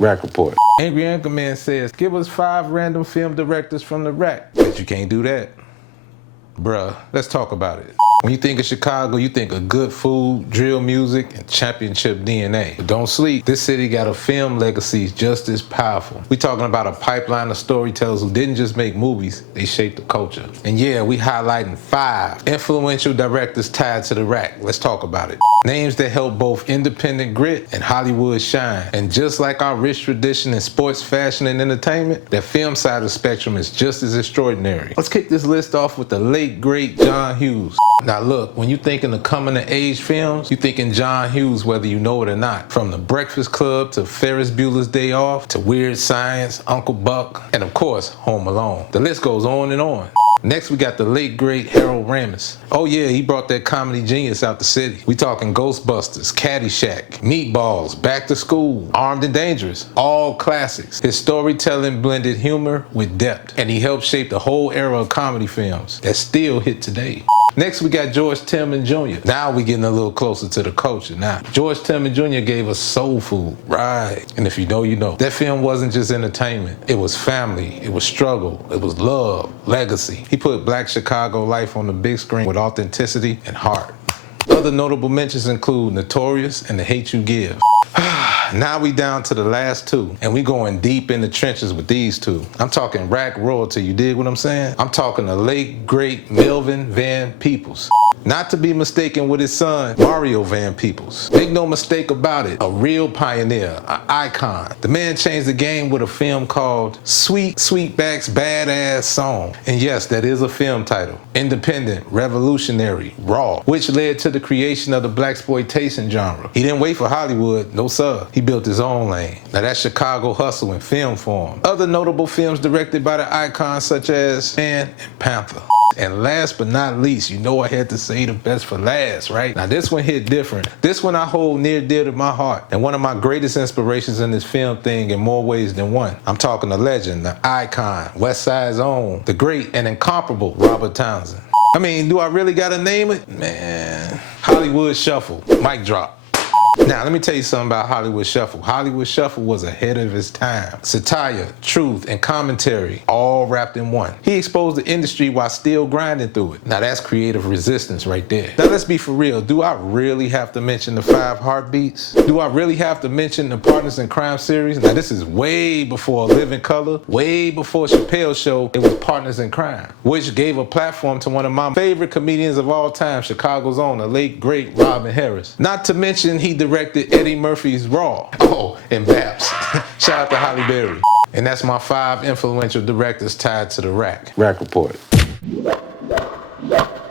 RAQ report. Angry Anchorman says, give us 5 random film directors from the RAQ. But you can't do that. Bruh, let's talk about it. When you think of Chicago, you think of good food, drill music, and championship DNA. But don't sleep, this city got a film legacy just as powerful. We talking about a pipeline of storytellers who didn't just make movies, they shaped the culture. And yeah, we highlighting 5 influential directors tied to the RAQ. Let's talk about it. Names that help both independent grit and Hollywood shine. And just like our rich tradition in sports, fashion, and entertainment, that film side of the spectrum is just as extraordinary. Let's kick this list off with the late, great John Hughes. Now look, when you thinking of coming of age films, you thinking John Hughes whether you know it or not. From The Breakfast Club to Ferris Bueller's Day Off to Weird Science, Uncle Buck, and of course, Home Alone. The list goes on and on. Next, we got the late, great Harold Ramis. Oh yeah, he brought that comedy genius out the city. We talking Ghostbusters, Caddyshack, Meatballs, Back to School, Armed and Dangerous, all classics. His storytelling blended humor with depth, and he helped shape the whole era of comedy films that still hit today. Next, we got George Tillman Jr. Now we getting a little closer to the culture. Now, George Tillman Jr. gave us soul food, right? And if you know, you know. That film wasn't just entertainment. It was family, it was struggle, it was love, legacy. He put Black Chicago life on the big screen with authenticity and heart. Other notable mentions include Notorious and The Hate U Give. Now we down to the last 2, and we going deep in the trenches with these 2. I'm talking RAQ royalty, you dig what I'm saying? I'm talking the late, great Melvin Van Peebles. Not to be mistaken with his son, Mario Van Peebles. Make no mistake about it, a real pioneer, an icon. The man changed the game with a film called Sweet Sweetback's Badass Song. And yes, that is a film title. Independent, revolutionary, raw, which led to the creation of the blaxploitation genre. He didn't wait for Hollywood, no sir. He built his own lane. Now that's Chicago hustle in film form. Other notable films directed by the icons such as Man and Panther. And last but not least, you know I had to say the best for last, right? Now this one hit different. This one I hold near dear to my heart, and one of my greatest inspirations in this film thing in more ways than one. I'm talking the legend, the icon, West Side's own, the great and incomparable Robert Townsend. I mean, do I really gotta name it? Man, Hollywood Shuffle, mic drop. Now, let me tell you something about Hollywood Shuffle. Hollywood Shuffle was ahead of his time. Satire, truth, and commentary all wrapped in one. He exposed the industry while still grinding through it. Now, that's creative resistance right there. Now, let's be for real. Do I really have to mention the 5 Heartbeats? Do I really have to mention the Partners in Crime series? Now, this is way before Living Color, way before Chappelle's show. It was Partners in Crime, which gave a platform to one of my favorite comedians of all time, Chicago's own, the late, great Robin Harris. Not to mention, he directed Eddie Murphy's Raw. Oh, and Babs. Shout out to Holly Berry. And that's my 5 influential directors tied to the RAQ. RAQ report.